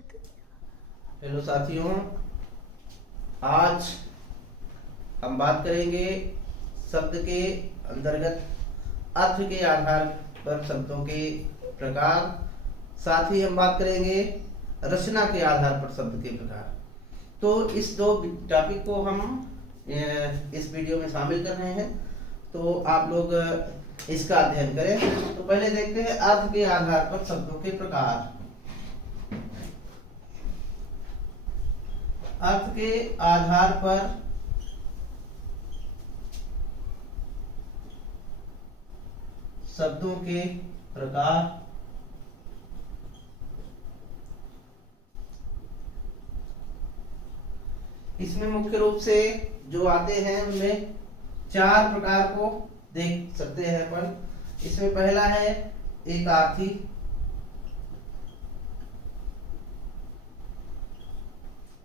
Hello साथियों, आज हम बात करेंगे शब्द के अंतर्गत अर्थ के आधार पर शब्दों के प्रकार। साथ ही हम बात करेंगे रचना के आधार पर शब्द के प्रकार। तो इस दो टॉपिक को हम इस वीडियो में शामिल कर रहे हैं, तो आप लोग इसका अध्ययन करें। तो पहले देखते हैं अर्थ के आधार पर शब्दों के प्रकार। अर्थ के आधार पर शब्दों के प्रकार। इसमें मुख्य रूप से जो आते हैं उनमें चार प्रकार को देख सकते हैं अपन। इसमें पहला है एकार्थी।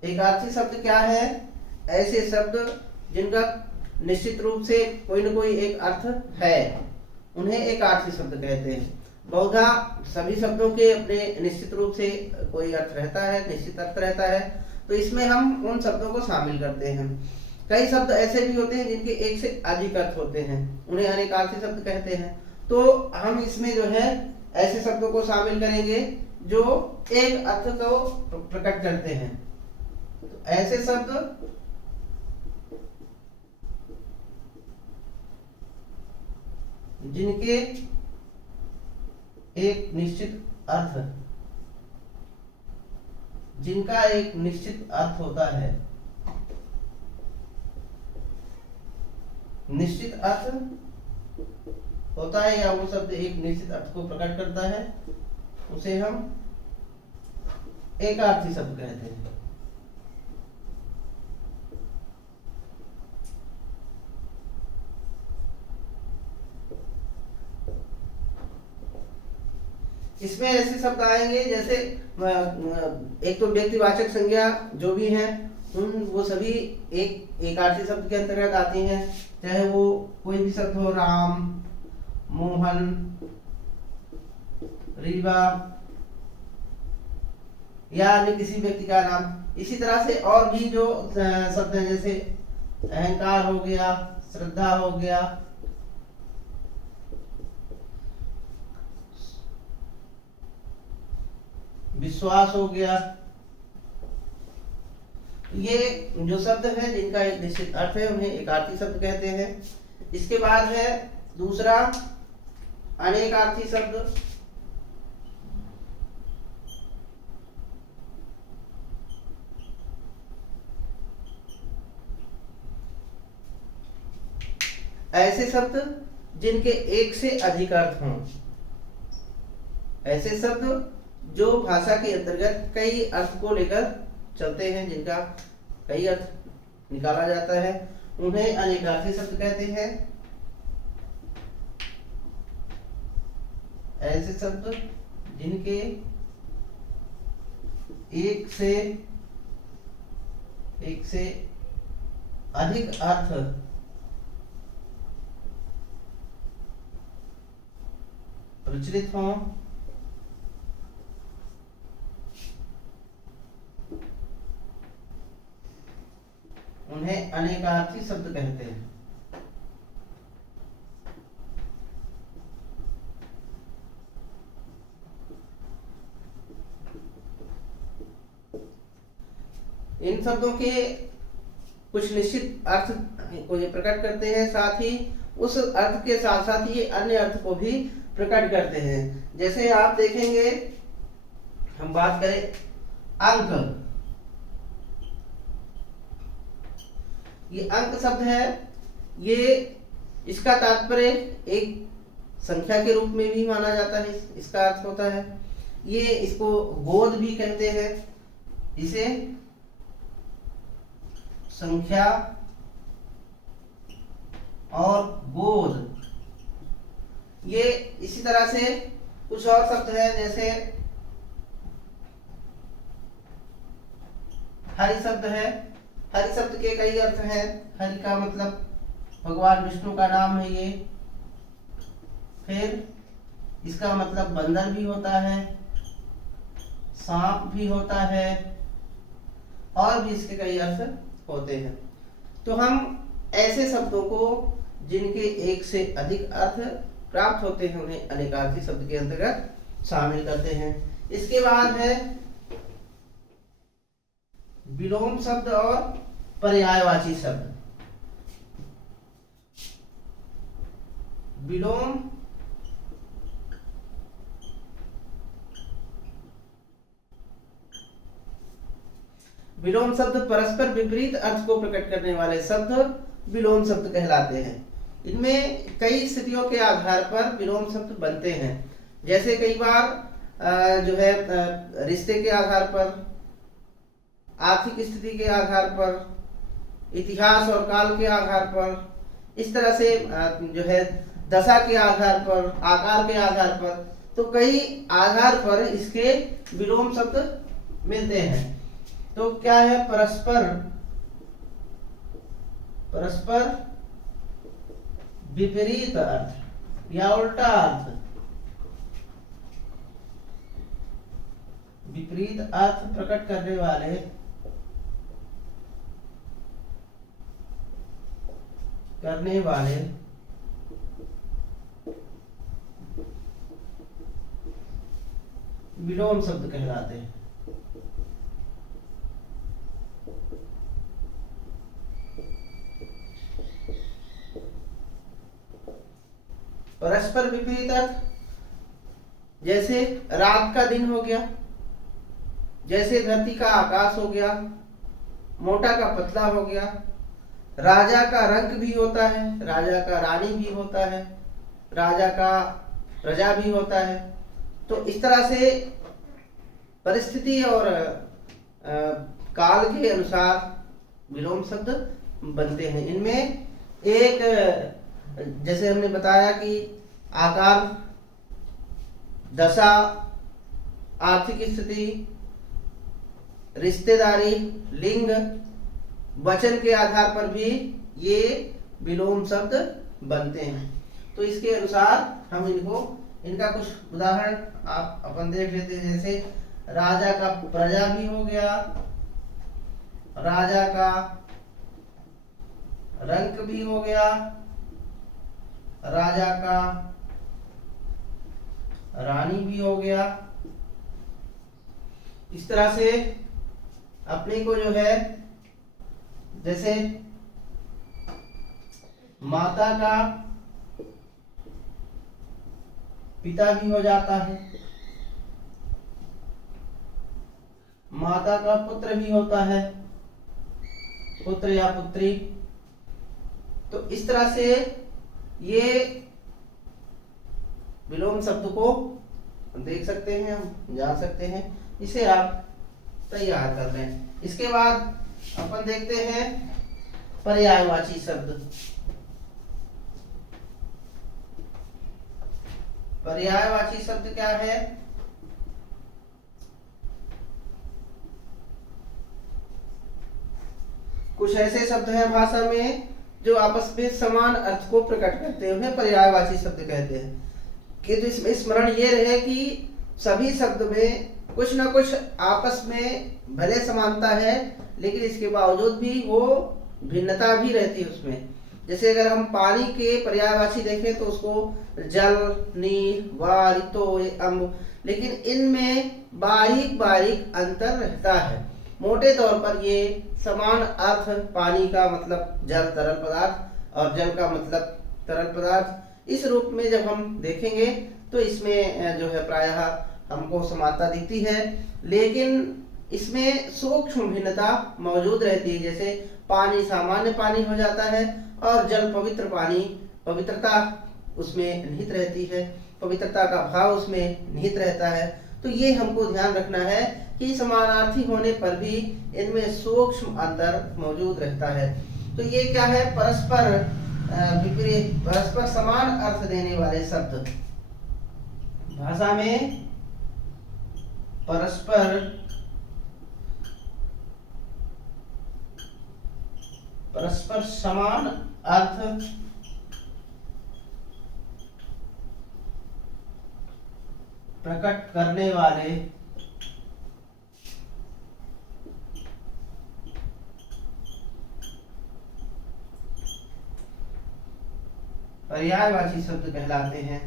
एकार्थी शब्द क्या है? ऐसे शब्द जिनका निश्चित रूप से कोई न कोई एक अर्थ है, उन्हें एकार्थी शब्द कहते हैं। बहुधा सभी शब्दों के अपने निश्चित रूप से कोई अर्थ रहता है, निश्चित अर्थ रहता है, तो इसमें हम उन शब्दों को शामिल करते हैं। कई शब्द ऐसे भी होते हैं जिनके एक से अधिक अर्थ होते हैं, उन्हें अनेकार्थी शब्द कहते हैं। तो हम इसमें जो है ऐसे शब्दों को शामिल करेंगे जो एक अर्थ को प्रकट करते हैं। तो ऐसे शब्द जिनके एक निश्चित अर्थ, जिनका एक निश्चित अर्थ होता है, निश्चित अर्थ होता है या वो शब्द एक निश्चित अर्थ को प्रकट करता है, उसे हम एकार्थी शब्द कहते हैं। इसमें ऐसे शब्द आएंगे जैसे एक तो व्यक्तिवाचक संज्ञा जो भी हैं उन वो सभी एक एकार्थी शब्द के अंतर्गत आती हैं। चाहे वो कोई भी शब्द हो, राम, मोहन, रीवा या अन्य किसी व्यक्ति का नाम। इसी तरह से और भी जो शब्द हैं जैसे अहंकार हो गया, श्रद्धा हो गया, विश्वास हो गया, ये जो शब्द है जिनका एक निश्चित अर्थ है उन्हें एकार्थी शब्द कहते हैं। इसके बाद है दूसरा अनेकार्थी शब्द। ऐसे शब्द जिनके एक से अधिक अर्थ हों, ऐसे शब्द जो भाषा के अंतर्गत कई अर्थ को लेकर चलते हैं, जिनका कई अर्थ निकाला जाता है, उन्हें अनेकार्थी शब्द कहते हैं। ऐसे शब्द जिनके एक से अधिक अर्थ प्रचलित हों, उन्हें अनेकार्थी शब्द कहते हैं। इन शब्दों के कुछ निश्चित अर्थ को ये प्रकट करते हैं, साथ ही उस अर्थ के साथ साथ ये अन्य अर्थ को भी प्रकट करते हैं। जैसे आप देखेंगे, हम बात करें अंक। ये अंक शब्द है, ये इसका तात्पर्य एक संख्या के रूप में भी माना जाता है, इसका अर्थ होता है। ये इसको गोद भी कहते हैं, इसे संख्या और गोद। ये इसी तरह से कुछ और शब्द है जैसे हरि शब्द है। हरि शब्द के कई अर्थ हैं। हरि का मतलब भगवान विष्णु का नाम है ये। फिर इसका मतलब बंदर भी होता है। सांप भी होता है, और भी इसके कई अर्थ होते हैं। तो हम ऐसे शब्दों को जिनके एक से अधिक अर्थ प्राप्त होते हैं उन्हें अनेकार्थी शब्द के अंतर्गत शामिल करते हैं। इसके बाद है विलोम शब्द और पर्यायवाची शब्द। विलोम विलोम शब्द परस्पर विपरीत अर्थ को प्रकट करने वाले शब्द विलोम शब्द कहलाते हैं। इनमें कई स्थितियों के आधार पर विलोम शब्द बनते हैं। जैसे कई बार जो है रिश्ते के आधार पर, आर्थिक स्थिति के आधार पर, इतिहास और काल के आधार पर, इस तरह से जो है दशा के आधार पर, आकार के आधार पर, तो कई आधार पर इसके विलोम शब्द मिलते हैं। तो क्या है? परस्पर विपरीत अर्थ या उल्टा अर्थ, विपरीत अर्थ प्रकट करने वाले विलोम शब्द कहलाते हैं। परस्पर विपरीत अर्थ जैसे रात का दिन हो गया, जैसे धरती का आकाश हो गया, मोटा का पतला हो गया, राजा का रंक भी होता है, राजा का रानी भी होता है, राजा का प्रजा भी होता है। तो इस तरह से परिस्थिति और काल के अनुसार विलोम शब्द बनते हैं। इनमें एक जैसे हमने बताया कि आकार, दशा, आर्थिक स्थिति, रिश्तेदारी, लिंग, वचन के आधार पर भी ये विलोम शब्द बनते हैं। तो इसके अनुसार हम इनका कुछ उदाहरण आप अपन देख लेते हैं। जैसे राजा का प्रजा भी हो गया, राजा का रंक भी हो गया, राजा का रानी भी हो गया। इस तरह से अपने को जो है जैसे माता का पिता भी हो जाता है, माता का पुत्र भी होता है, पुत्र या पुत्री। तो इस तरह से ये विलोम शब्द को देख सकते हैं, हम जान सकते हैं। इसे आप तैयार कर लें। इसके बाद अपन देखते हैं पर्यायवाची शब्द। पर्यायवाची शब्द क्या है? कुछ ऐसे शब्द हैं भाषा में जो आपस में समान अर्थ को प्रकट करते हैं, उन्हें पर्यायवाची शब्द कहते हैं। किंतु इसमें स्मरण ये रहे कि सभी शब्द में कुछ ना कुछ आपस में भले समानता है, लेकिन इसके बावजूद भी वो भिन्नता भी रहती है उसमें। जैसे अगर हम पानी के पर्यायवाची देखें तो उसको जल, नीर, वार, तो, अम्ब, लेकिन इनमें बारीक बारीक अंतर रहता है। मोटे तौर पर ये समान अर्थ, पानी का मतलब जल तरल पदार्थ और जल का मतलब तरल पदार्थ, इस रूप में जब हम देखेंगे तो इसमें जो है प्रायः हमको समानता दिखती है, लेकिन इसमें सूक्ष्म भिन्नता मौजूद रहती है। जैसे पानी सामान्य पानी हो जाता है और जल पवित्र पानी, पवित्रता उसमें निहित रहती है, पवित्रता का भाव उसमें निहित रहता है। तो ये हमको ध्यान रखना है कि समानार्थी होने पर भी इनमें सूक्ष्म अंतर मौजूद रहता है। तो ये क्या है? परस्पर विपरीत, परस्पर समान अर्थ देने वाले शब्द। भाषा में परस्पर समान अर्थ प्रकट करने वाले पर्यायवाची शब्द कहलाते हैं।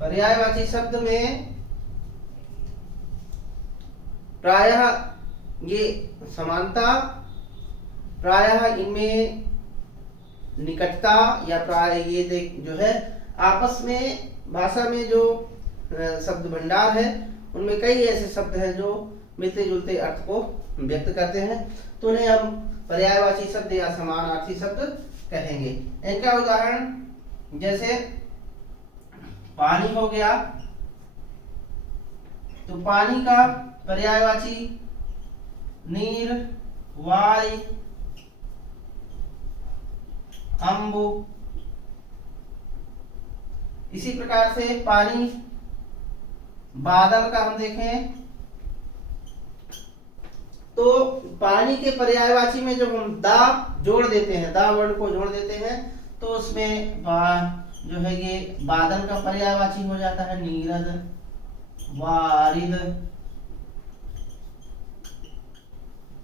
पर्यायवाची शब्द में प्रायः ये समानता, प्रायः इनमें निकटता, या प्राय ये जो है आपस में भाषा में जो शब्द भंडार है उनमें कई ऐसे शब्द हैं जो मिलते जुलते अर्थ को व्यक्त करते हैं, तो उन्हें हम पर्यायवाची शब्द या समानार्थी शब्द कहेंगे। इनका उदाहरण जैसे पानी हो गया, तो पानी का पर्यायवाची नीर, वायु, अम्बु। इसी प्रकार से पानी, बादल का हम देखें तो पानी के पर्यायवाची में जब हम दा जोड़ देते हैं, दा वर्ण को जोड़ देते हैं, तो उसमें जो है ये बादल का पर्यायवाची हो जाता है नीरद, वारिद,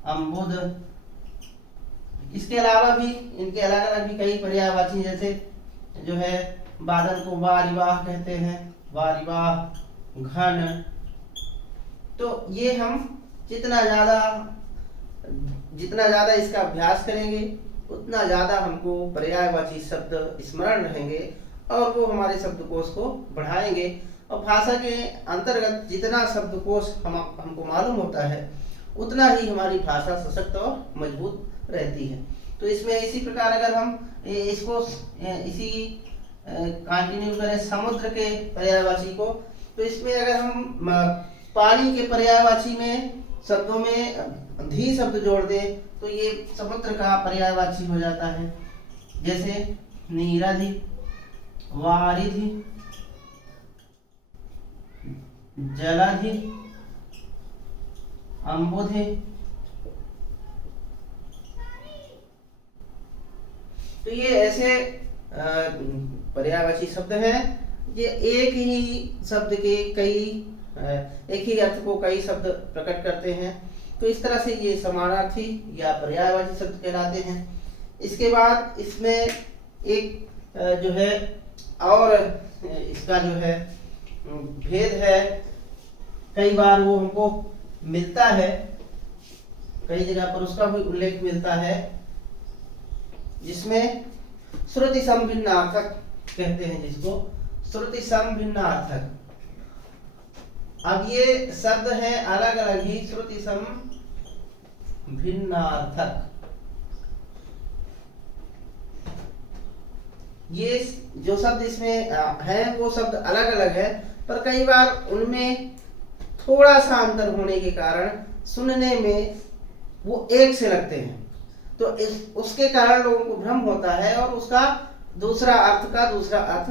अम्बुद। इसके अलावा भी इनके अलग अलग भी कई पर्यायवाची, जैसे जो है बादल को वारिवाह कहते हैं, वारिवाह, घन। तो ये हम जितना ज्यादा इसका अभ्यास करेंगे उतना ज्यादा हमको पर्यायवाची शब्द स्मरण रहेंगे और वो हमारे शब्दकोश को बढ़ाएंगे। और भाषा के अंतर्गत जितना शब्दकोश हमको मालूम होता है उतना ही हमारी भाषा सशक्त और मजबूत रहती है। तो इसमें इसी प्रकार अगर हम इसको इसी कंटिन्यू करें समुद्र के पर्यायवाची को, तो इसमें अगर हम पानी के पर्यायवाची में शब्दों में धी शब्द जोड़ दें तो ये समुद्र का पर्यायवाची हो जाता है, जैसे नीरधि, वारिधि, जलधि, अम्बुधि। तो ये ऐसे पर्यायवाची शब्द हैं, ये एक ही शब्द के एक ही अर्थ को कई शब्द प्रकट करते हैं। तो इस तरह से ये समानार्थी या पर्यायवाची शब्द कहलाते हैं। इसके बाद इसमें एक जो है और इसका जो है भेद है, कई बार वो हमको मिलता है, कई जगह पर उसका भी उल्लेख मिलता है, जिसमें श्रुति समभिन्नार्थक कहते हैं, जिसको श्रुति समभिन्नार्थक। अब ये शब्द हैं अलग अलग ही, श्रुति समभिन्नार्थक। ये जो शब्द इसमें है वो शब्द अलग अलग है, पर कई बार उनमें थोड़ा सा अंतर होने के कारण सुनने में वो एक से लगते हैं, तो उसके कारण लोगों को भ्रम होता है और उसका दूसरा अर्थ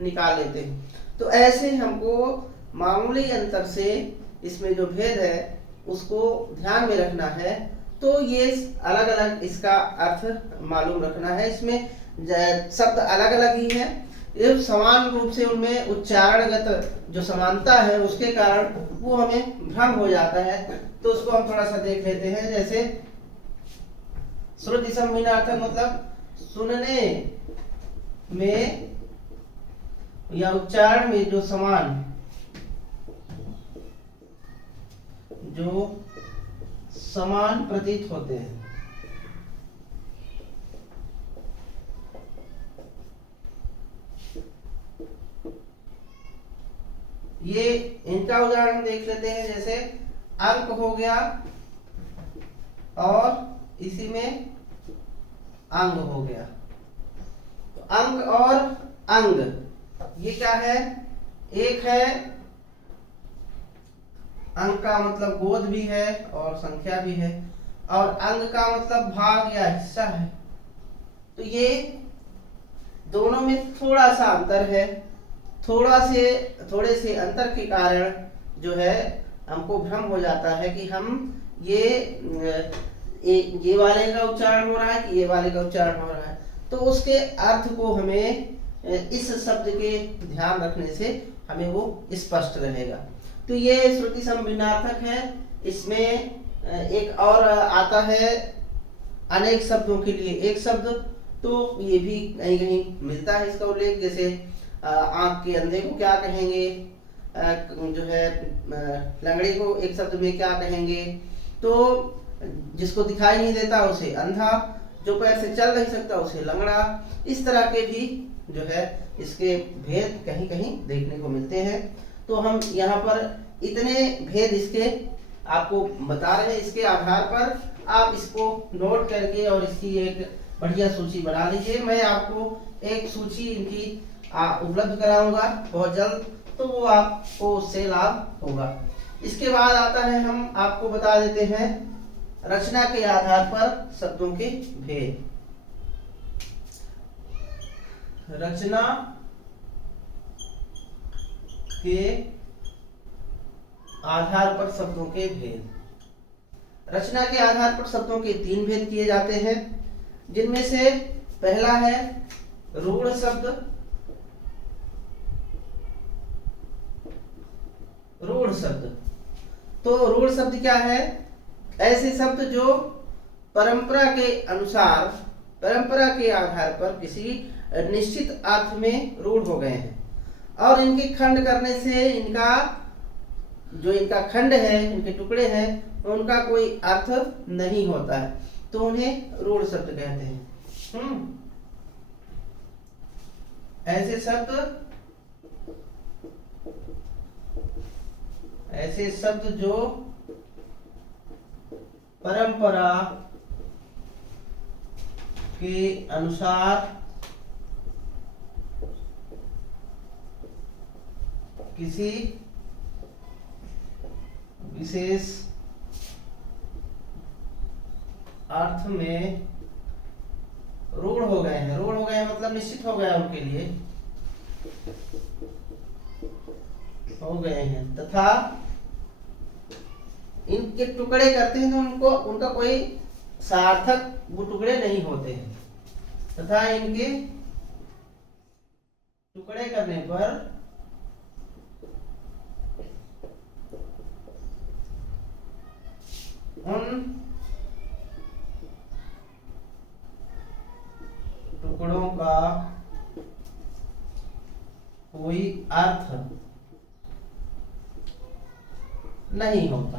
निकाल लेते हैं। तो ऐसे हमको मामूली अंतर से इसमें जो भेद है उसको ध्यान में रखना है। तो ये अलग अलग इसका अर्थ मालूम रखना है। इसमें शब्द अलग अलग ही है, ये समान रूप से उनमें उच्चारणगत जो समानता है उसके कारण वो हमें भ्रम हो जाता है। तो उसको हम थोड़ा सा देख लेते हैं। जैसे श्रुति समभिन्नार्थक मतलब सुनने में या उच्चारण में जो समान प्रतीत होते हैं। ये इनका उदाहरण देख लेते हैं। जैसे अंक हो गया और इसी में अंग हो गया। तो अंग और अंग ये क्या है? एक है, अंक का मतलब गोद भी है और संख्या भी है, और अंग का मतलब भाग या हिस्सा है। तो ये दोनों में थोड़ा सा अंतर है। थोड़े से अंतर के कारण जो है हमको भ्रम हो जाता है कि हम ये वाले का उच्चारण हो रहा है कि ये वाले का उच्चारण हो रहा है। तो उसके अर्थ को हमें इस शब्द के ध्यान रखने से हमें वो स्पष्ट रहेगा। तो ये श्रुति समभिन्नार्थक है। इसमें एक और आता है अनेक शब्दों के लिए एक शब्द, तो ये भी कहीं कहीं मिलता है इसका उल्लेख। जैसे आंख के अंधे को क्या कहेंगे, जो है लंगड़े को एक शब्द में क्या कहेंगे, तो जिसको दिखाई नहीं देता उसे अंधा, जो पैर से चल नहीं सकता उसे लंगड़ा। इस तरह के भी जो है इसके भेद कहीं कहीं देखने को मिलते हैं। तो हम यहाँ पर इतने भेद इसके आपको बता रहे हैं। इसके आधार पर आप इसको नोट करके और इसकी एक बढ़िया सूची बना लीजिए। मैं आपको एक सूची इनकी उपलब्ध कराऊंगा बहुत जल्द, तो वो आपको उससे लाभ होगा। इसके बाद आता है, हम आपको बता देते हैं रचना के आधार पर शब्दों के भेद। रचना के आधार पर शब्दों के भेद। रचना के आधार पर शब्दों के 3 भेद किए जाते हैं, जिनमें से पहला है रूढ़ शब्द। रूढ़ शब्द, तो रूढ़ शब्द क्या है? ऐसे शब्द जो परंपरा के अनुसार, परंपरा के आधार पर किसी निश्चित अर्थ में रूढ़ हो गए हैं, और इनके खंड करने से इनका जो इनका खंड है, इनके टुकड़े हैं, उनका कोई अर्थ नहीं होता है, तो उन्हें रूढ़ शब्द कहते हैं। ऐसे शब्द जो परंपरा के अनुसार किसी विशेष अर्थ में रूढ़ हो गए हैं। रूढ़ हो गए हैं मतलब निश्चित हो गया उनके लिए, हो गए हैं, तथा इनके टुकड़े करते हैं तो उनको उनका कोई सार्थक वो टुकड़े नहीं होते हैं, तथा इनके टुकड़े करने पर उन टुकड़ों का कोई अर्थ नहीं होता।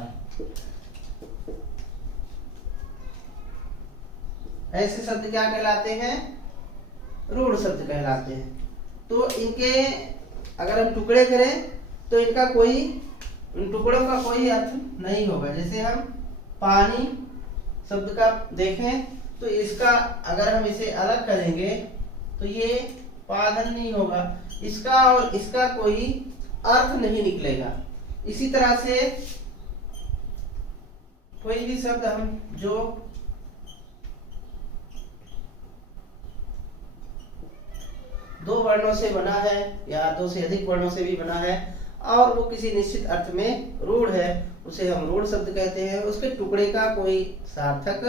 ऐसे शब्द क्या कहलाते हैं? रूढ़ शब्द कहलाते हैं। तो इनके अगर हम टुकड़े करें तो इनका कोई, इन टुकड़ों का कोई अर्थ नहीं होगा। जैसे हम पानी शब्द का देखें तो इसका अगर हम इसे अलग करेंगे तो ये पाधन नहीं होगा, इसका और इसका कोई अर्थ नहीं निकलेगा। इसी तरह से कोई भी शब्द हम जो दो वर्णों से बना है या दो से अधिक वर्णों से भी बना है और वो किसी निश्चित अर्थ में रूढ़ है, उसे हम रूढ़ शब्द कहते हैं। उसके टुकड़े का कोई सार्थक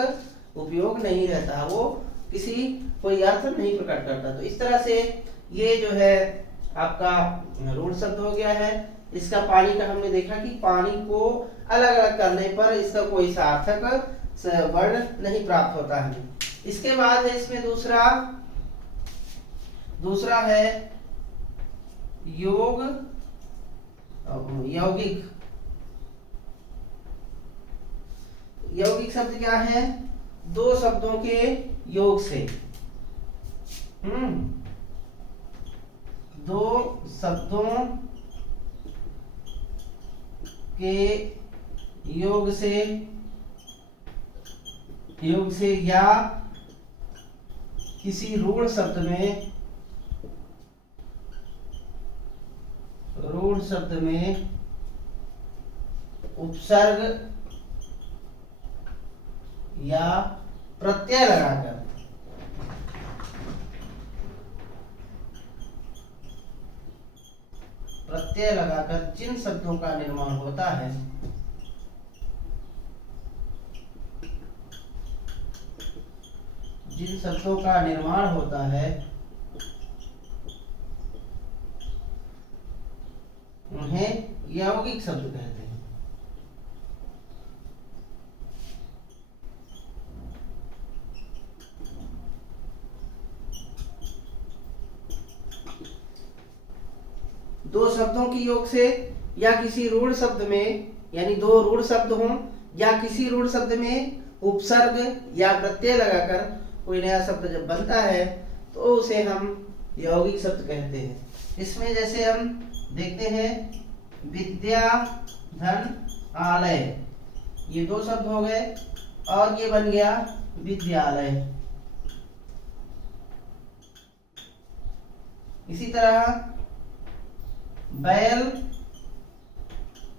उपयोग नहीं रहता, वो किसी कोई अर्थ नहीं प्रकट करता। तो इस तरह से ये जो है आपका रूढ़ शब्द हो गया है। इसका पानी का हमने देखा कि पानी को अलग अलग करने पर इसका कोई सार्थक वर्ण नहीं प्राप्त होता है। इसके बाद है इसमें दूसरा है यौगिक। यौगिक शब्द क्या है? दो शब्दों के योग से, दो शब्दों के योग से या किसी रूढ़ शब्द में उपसर्ग या प्रत्यय लगाकर जिन शब्दों का निर्माण होता है, उन्हें यौगिक शब्द कहते हैं। दो शब्दों की योग से या किसी रूढ़ शब्द में, यानी दो रूढ़ शब्द हों या किसी रूढ़ शब्द में उपसर्ग या प्रत्यय लगाकर कोई नया शब्द जब बनता है तो उसे हम यौगिक शब्द कहते हैं। इसमें जैसे हम देखते हैं विद्या, धन, आलय, ये दो शब्द हो गए और ये बन गया विद्यालय। इसी तरह बैल,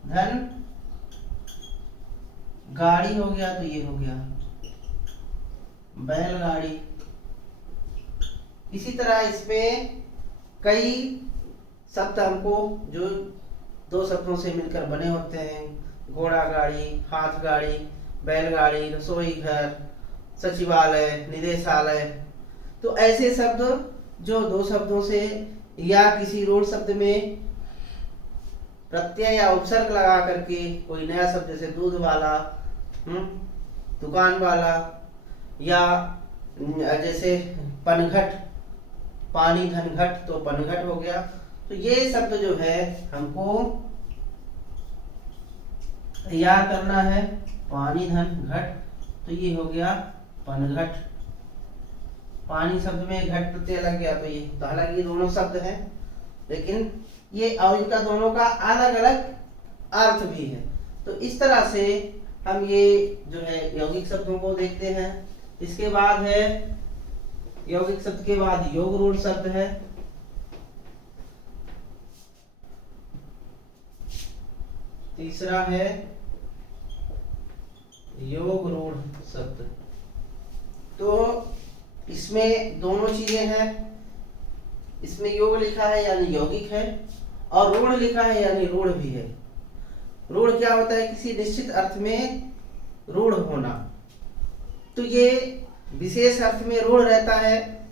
धन, गाड़ी हो गया तो ये हो गया बैलगाड़ी। इसी तरह इसमें कई शब्द हमको जो दो शब्दों से मिलकर बने होते हैं, घोड़ा गाड़ी, हाथ गाड़ी, बैलगाड़ी, रसोई घर, सचिवालय, निदेशालय। तो ऐसे शब्द जो दो शब्दों से या किसी रूढ़ शब्द में प्रत्यय या उपसर्ग लगा करके कोई नया शब्द, जैसे दूध वाला, दुकान वाला, या जैसे पनघट, पानी धन घट तो पनघट हो गया। तो ये शब्द जो है हमको तैयार करना है, पानी धन घट, तो ये हो गया पनघट। पानी शब्द में घट प्रत्यय लग गया तो ये, तो हालांकि ये दोनों शब्द हैं लेकिन ये और इनका दोनों का अलग अलग अर्थ भी है। तो इस तरह से हम ये जो है यौगिक शब्दों को देखते हैं। इसके बाद है यौगिक शब्द के बाद योग रूढ़ शब्द है। तीसरा है योग रूढ़ शब्द। तो इसमें दोनों चीजें हैं, इसमें योग लिखा है यानी यौगिक है, और रूढ़ लिखा है यानी रूढ़ भी है। रूढ़ क्या होता है? किसी निश्चित अर्थ में रूढ़ होना। तो ये विशेष अर्थ में रूढ़ रहता है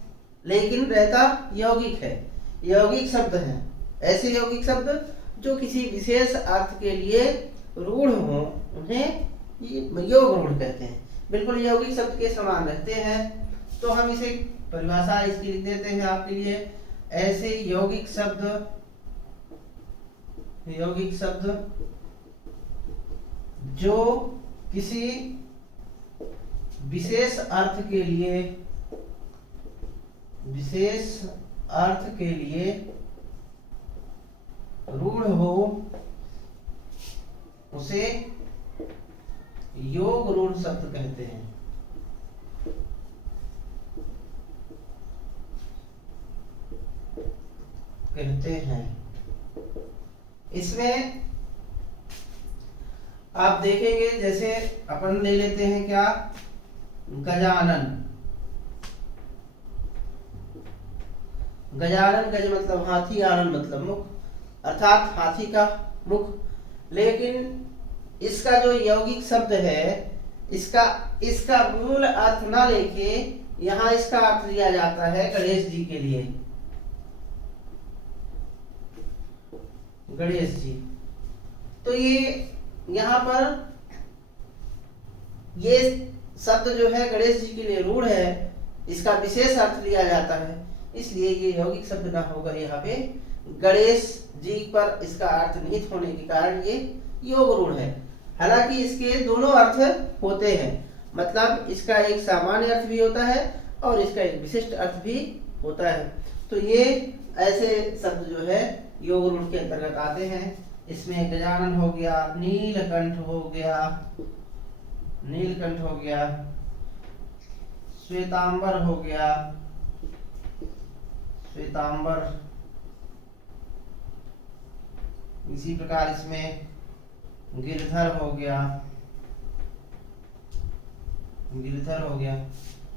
लेकिन रहता यौगिक है। यौगिक शब्द हैं ऐसे यौगिक शब्द जो किसी विशेष अर्थ के लिए रूढ़ हो, उन्हें योग रूढ़ कहते हैं। बिल्कुल यौगिक शब्द के समान रहते हैं। तो हम इसे परिभाषा इसकी लिख देते हैं आपके लिए। ऐसे यौगिक शब्द जो किसी विशेष अर्थ के लिए रूढ़ हो, उसे योग रूढ़ शब्द कहते हैं। इसमें आप देखेंगे, जैसे अपन ले लेते हैं क्या, गजानन। गजानन, गज मतलब हाथी, आनन मतलब मुख, अर्थात हाथी का मुख। लेकिन इसका जो यौगिक शब्द है, इसका मूल अर्थ ना लेके यहाँ इसका अर्थ लिया जाता है गणेश जी के लिए। गणेश जी, तो ये यहाँ पर ये शब्द जो है गणेश जी के लिए रूढ़ है, इसका विशेष अर्थ लिया जाता है, इसलिए ये यौगिक शब्द ना होकर यहाँ पे गणेश जी पर इसका अर्थ निहित होने के कारण ये योग रूढ़ है। हालांकि इसके दोनों अर्थ होते हैं, मतलब इसका एक सामान्य अर्थ भी होता है और इसका एक विशिष्ट अर्थ भी होता है। तो ये ऐसे शब्द जो है योग रूढ़ के अंतर्गत आते हैं। इसमें गजानन हो गया, नीलकंठ हो गया, श्वेतांबर हो गया, इसी प्रकार इसमें गिरधर हो गया।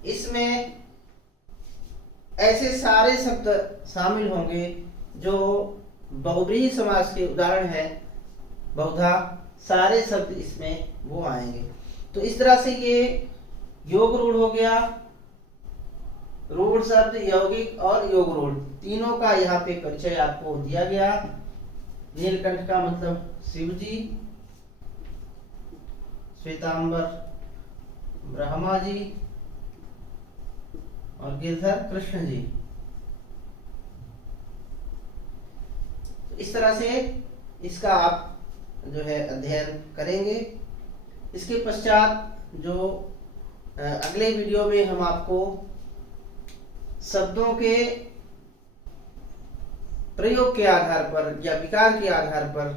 इसमें ऐसे सारे शब्द शामिल होंगे जो बहुब्रीहि समास के उदाहरण है, बहुधा सारे शब्द इसमें वो आएंगे। तो इस तरह से ये योग रूढ़ हो गया, रूढ़ शब्द, यौगिक और योग रूढ़, तीनों का यहाँ पे परिचय आपको दिया गया। नीलकंठ का मतलब शिव जी, श्वेतांबर ब्रह्मा जी और गिरधर कृष्ण जी। इस तरह से इसका आप जो है अध्ययन करेंगे। इसके पश्चात जो अगले वीडियो में हम आपको शब्दों के प्रयोग के आधार पर या विकार के आधार पर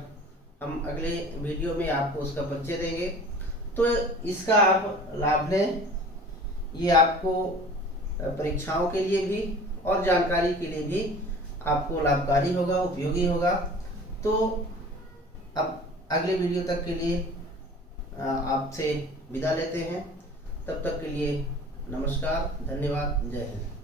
हम अगले वीडियो में आपको उसका परिचय देंगे। तो इसका आप लाभ लें, ये आपको परीक्षाओं के लिए भी और जानकारी के लिए भी आपको लाभकारी होगा, उपयोगी होगा। तो अब अगले वीडियो तक के लिए आपसे विदा लेते हैं। तब तक के लिए नमस्कार, धन्यवाद, जय हिंद।